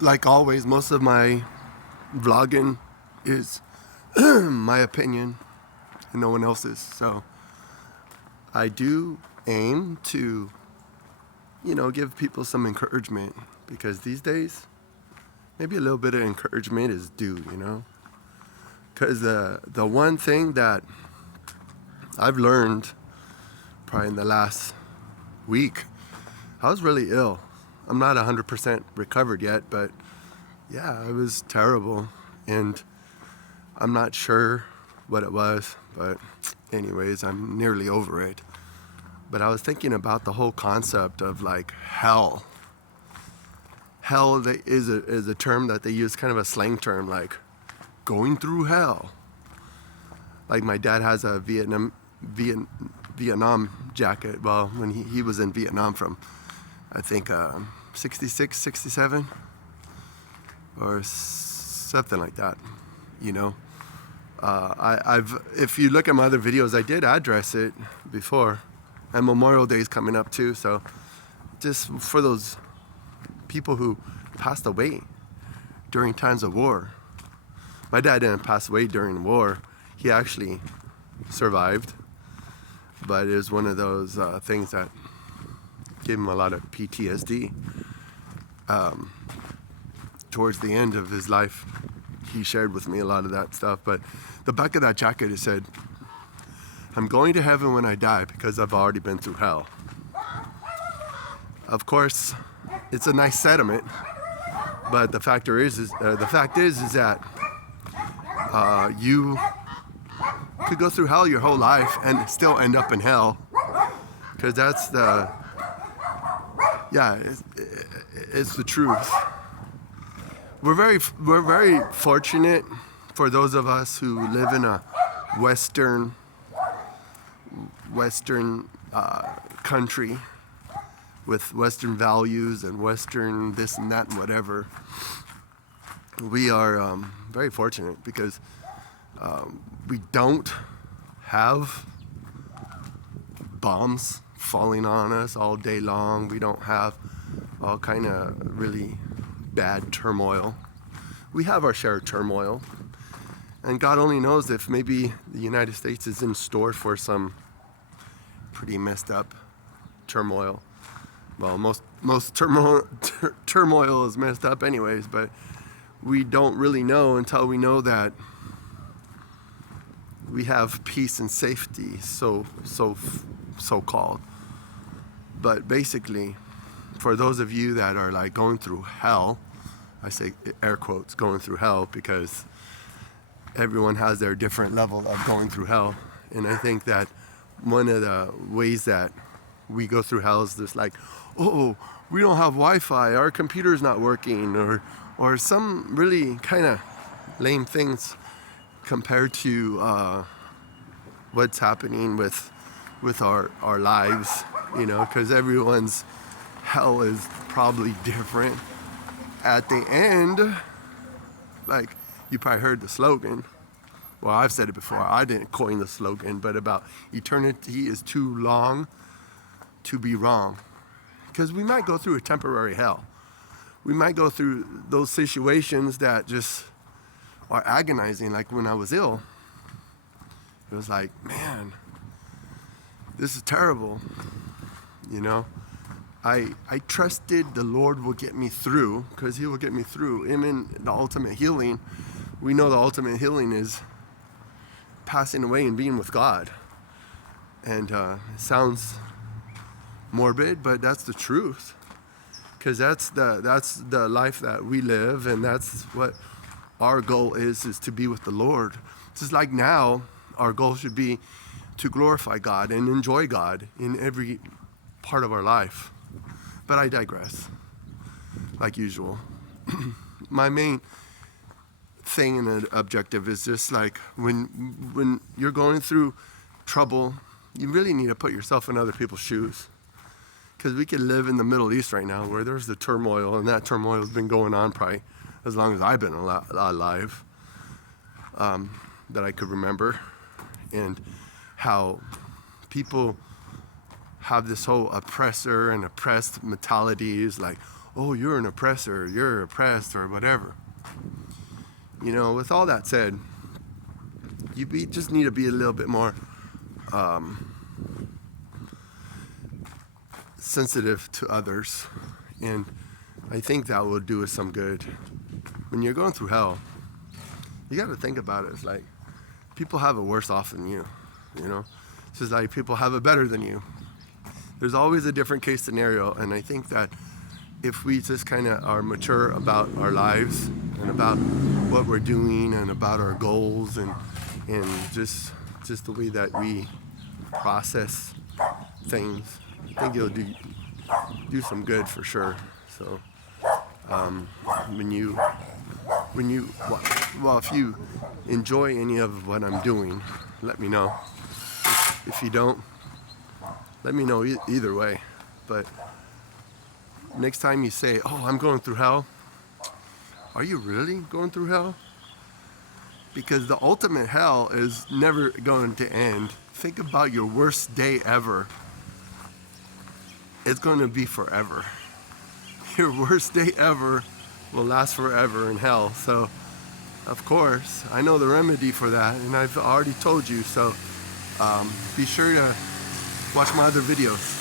like always, most of my vlogging is my opinion and no one else's. So I do aim to, give people some encouragement because these days, maybe a little bit of encouragement is due. Because the one thing that I've learned probably in the last week, I was really ill. I'm not 100% recovered yet, but yeah, it was terrible. And I'm not sure what it was, but anyways, I'm nearly over it. But I was thinking about the whole concept of like hell. Hell is a term that they use, kind of a slang term, like going through hell. Like my dad has a Vietnam jacket. Well, when he was in Vietnam from, I think, 66, 67, or something like that. If you look at my other videos, I did address it before, and Memorial Day is coming up too. So, just for those people who passed away during times of war. My dad didn't pass away during the war. He actually survived, but it was one of those things that gave him a lot of PTSD. Towards the end of his life, he shared with me a lot of that stuff. But the back of that jacket, it said, "I'm going to heaven when I die because I've already been through hell." Of course, it's a nice sentiment, but the fact is that you could go through hell your whole life and still end up in hell, because that's it's the truth. We're very fortunate for those of us who live in a Western country with Western values and Western this and that and whatever. We are very fortunate because we don't have bombs falling on us all day long. We don't have all kind of really bad turmoil. We have our share of turmoil, and God only knows if maybe the United States is in store for some pretty messed up turmoil. Well, most turmoil is messed up anyways, but we don't really know until we know that we have peace and safety, so called. But basically, for those of you that are like going through hell, I say air quotes, going through hell, because everyone has their different level of going through hell. And I think that one of the ways that we go through hell is just like, oh, we don't have Wi-Fi, our computer's not working, or some really kind of lame things compared to what's happening with our lives, because everyone's hell is probably different. At the end, like you probably heard the slogan. Well, I've said it before. I didn't coin the slogan, but about eternity is too long to be wrong. Because we might go through a temporary hell. We might go through those situations that just are agonizing. Like when I was ill, it was like, man, this is terrible. I trusted the Lord will get me through, because He will get me through. In the ultimate healing, we know the ultimate healing is passing away and being with God. And it sounds morbid, but that's the truth, because that's the life that we live, and that's what our goal is to be with the Lord. Just like now, our goal should be to glorify God and enjoy God in every part of our life. But I digress, like usual. My main thing and objective is just like when you're going through trouble, you really need to put yourself in other people's shoes. Because we could live in the Middle East right now where there's the turmoil, and that turmoil has been going on probably as long as I've been alive, that I could remember. And how people have this whole oppressor and oppressed mentalities, like, oh, you're an oppressor, you're oppressed, or whatever. You know, with all that said, just need to be a little bit more sensitive to others, and I think that will do us some good. When you're going through hell, you got to think about it. It's like people have it worse off than you, you know? It's just like people have it better than you. There's always a different case scenario, and I think that if we just kind of are mature about our lives and about what we're doing and about our goals and just the way that we process things, I think it'll do some good for sure. So if you enjoy any of what I'm doing, let me know. If you don't, let me know either way. But next time you say, oh, I'm going through hell, are you really going through hell? Because the ultimate hell is never going to end. Think about your worst day ever. It's going to be forever. Your worst day ever will last forever in hell. So, of course, I know the remedy for that, and I've already told you. So, be sure to watch my other videos.